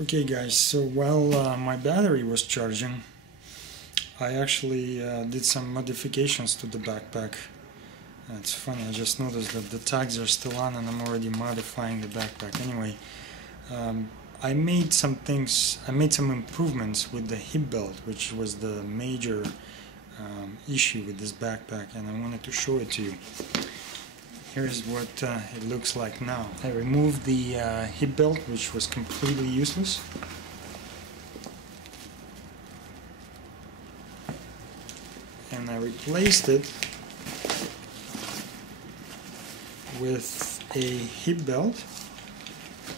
Okay guys, so while my battery was charging, I actually did some modifications to the backpack. It's funny, I just noticed that the tags are still on and I'm already modifying the backpack. Anyway, I made some improvements with the hip belt, which was the major issue with this backpack, and I wanted to show it to you. Here's what it looks like now. I removed the hip belt, which was completely useless. And I replaced it with a hip belt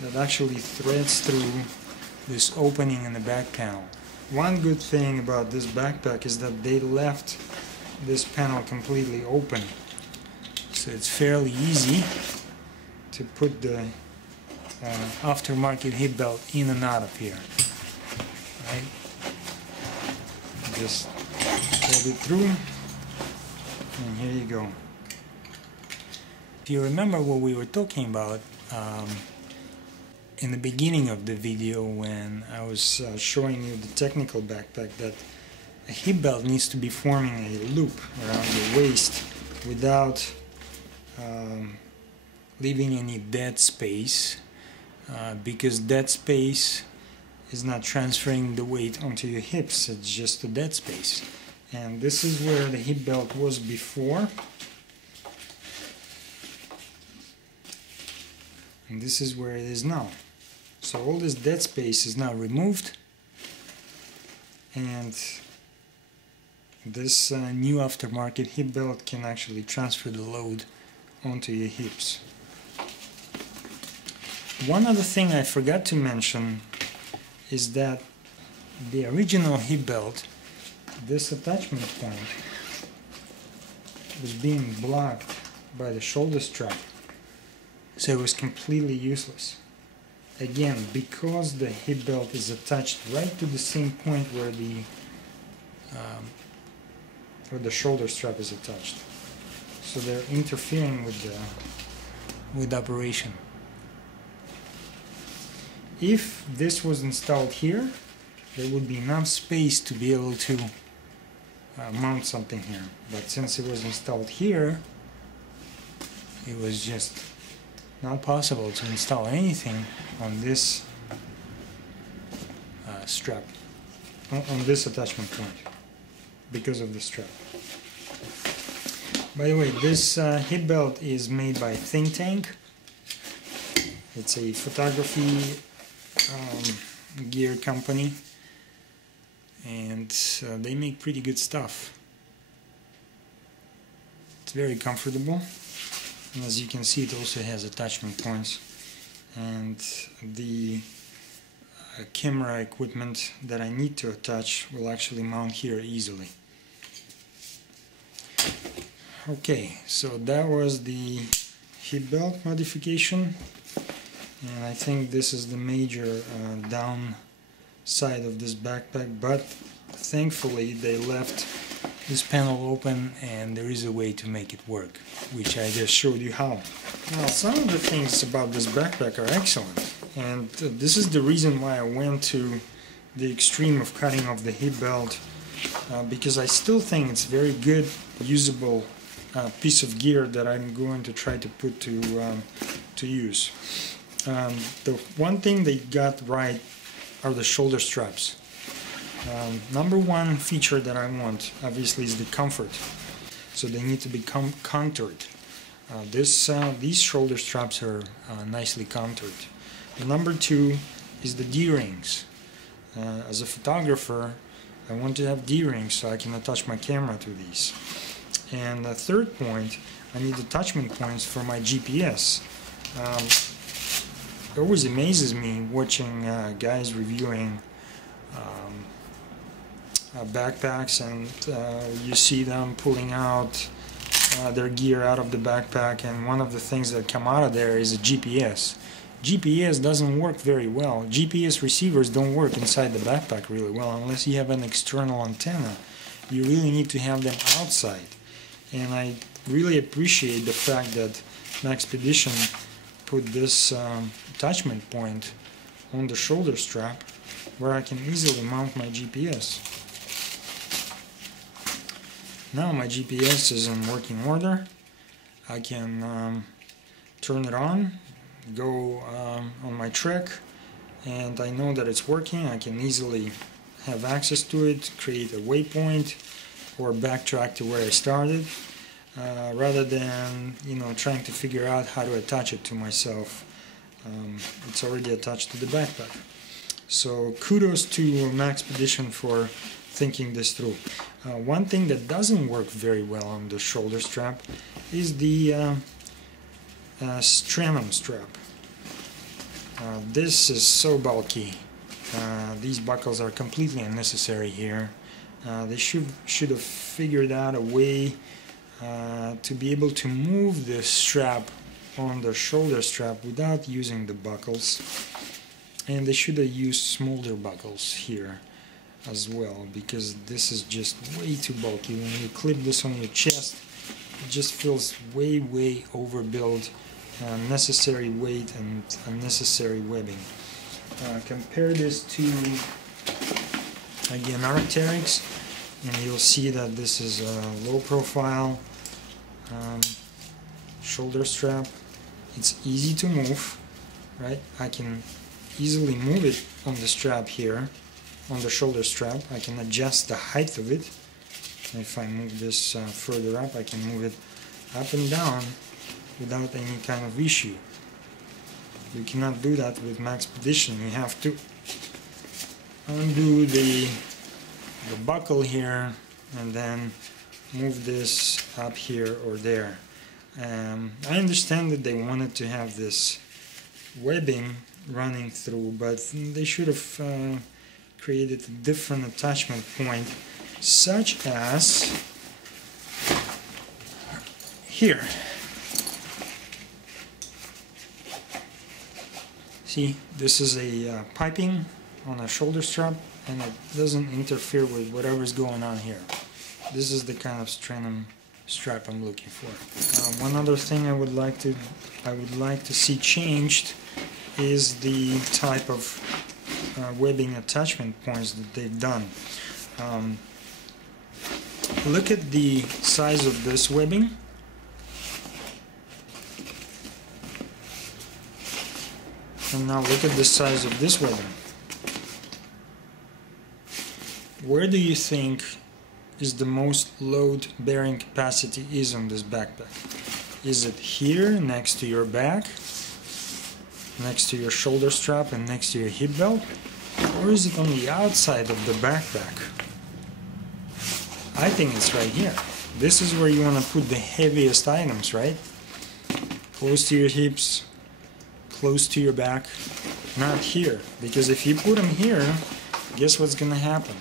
that actually threads through this opening in the back panel. One good thing about this backpack is that they left this panel completely open. So it's fairly easy to put the aftermarket hip belt in and out of here. Right? Just thread it through, and here you go. If you remember what we were talking about in the beginning of the video when I was showing you the technical backpack, that a hip belt needs to be forming a loop around your waist without leaving any dead space, because dead space is not transferring the weight onto your hips, it's just a dead space. And this is where the hip belt was before, and this is where it is now. So all this dead space is now removed, and this new aftermarket hip belt can actually transfer the load onto your hips. One other thing I forgot to mention is that the original hip belt, this attachment point, was being blocked by the shoulder strap, so it was completely useless. Again, because the hip belt is attached right to the same point where the shoulder strap is attached, so they're interfering with operation. If this was installed here, there would be enough space to be able to mount something here, but since it was installed here, it was just not possible to install anything on this strap, on this attachment point, because of the strap. By the way, this hip belt is made by Think Tank. It's a photography gear company, and they make pretty good stuff. It's very comfortable, and as you can see, it also has attachment points, and the camera equipment that I need to attach will actually mount here easily. Okay, so that was the hip belt modification, and I think this is the major downside of this backpack, but thankfully they left this panel open and there is a way to make it work, which I just showed you how. Now, some of the things about this backpack are excellent, and this is the reason why I went to the extreme of cutting off the hip belt, because I still think it's very good, usable piece of gear that I'm going to try to put to use. The one thing they got right are the shoulder straps. Number one feature that I want, obviously, is the comfort. So they need to be contoured. These shoulder straps are nicely contoured. And number two is the D-rings. As a photographer, I want to have D-rings so I can attach my camera to these. And the third point, I need attachment points for my GPS. It always amazes me watching guys reviewing backpacks, and you see them pulling out their gear out of the backpack, and one of the things that come out of there is a GPS. GPS doesn't work very well. GPS receivers don't work inside the backpack really well unless you have an external antenna. You really need to have them outside. And I really appreciate the fact that Maxpedition put this attachment point on the shoulder strap where I can easily mount my GPS. Now my GPS is in working order. I can turn it on, go on my trek, and I know that it's working. I can easily have access to it, create a waypoint, or backtrack to where I started, rather than trying to figure out how to attach it to myself. It's already attached to the backpack. So kudos to Maxpedition for thinking this through. One thing that doesn't work very well on the shoulder strap is the sternum strap. This is so bulky. These buckles are completely unnecessary here. They should have figured out a way to be able to move the strap on the shoulder strap without using the buckles, and they should have used smaller buckles here as well, because this is just way too bulky. When you clip this on your chest, it just feels way overbuilt, unnecessary weight and unnecessary webbing. Compare this to, again, Arc'teryx, and you'll see that this is a low profile shoulder strap. It's easy to move, right? I can easily move it on the strap here, on the shoulder strap. I can adjust the height of it. If I move this further up, I can move it up and down without any kind of issue. You cannot do that with Maxpedition. You have to undo the buckle here and then move this up here or there. I understand that they wanted to have this webbing running through, but they should have created a different attachment point, such as here. See, this is a piping on a shoulder strap, and it doesn't interfere with whatever's going on here. This is the kind of sternum strap I'm looking for. One other thing I would like to see changed is the type of webbing attachment points that they've done. Look at the size of this webbing. And now look at the size of this webbing. Where do you think is the most load bearing capacity is on this backpack? Is it here next to your back, next to your shoulder strap and next to your hip belt, or is it on the outside of the backpack? I think it's right here. This is where you want to put the heaviest items, right? Close to your hips, close to your back, not here, because if you put them here, guess what's gonna happen?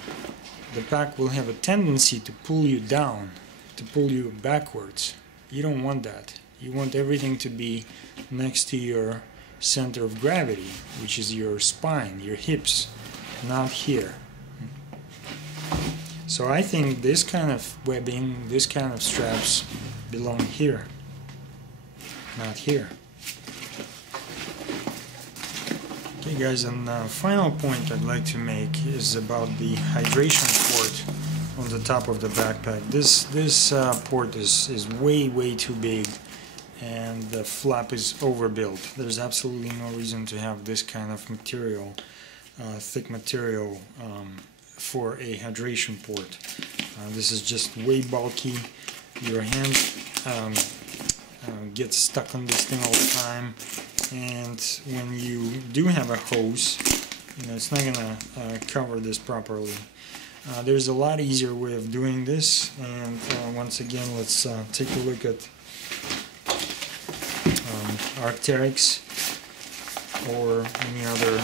The pack will have a tendency to pull you down, to pull you backwards. You don't want that. You want everything to be next to your center of gravity, which is your spine, your hips, not here. So I think this kind of webbing, this kind of straps belong here, not here. Okay guys, and the final point I'd like to make is about the hydration port on the top of the backpack. This port is way too big, and the flap is overbuilt. There's absolutely no reason to have this kind of material, thick material, for a hydration port. This is just way bulky. Your hand gets stuck on this thing all the time, and when you do have a hose, it's not gonna cover this properly. There's a lot easier way of doing this, and once again, let's take a look at Arc'teryx or any other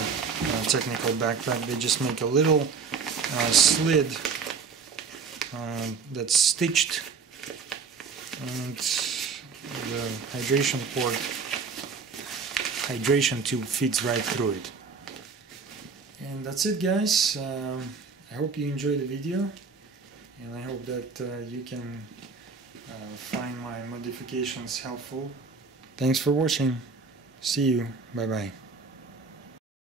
technical backpack. They just make a little slid that's stitched, and the hydration tube fits right through it. And that's it, guys. I hope you enjoyed the video, and I hope that you can find my modifications helpful. Thanks for watching. See you. Bye bye.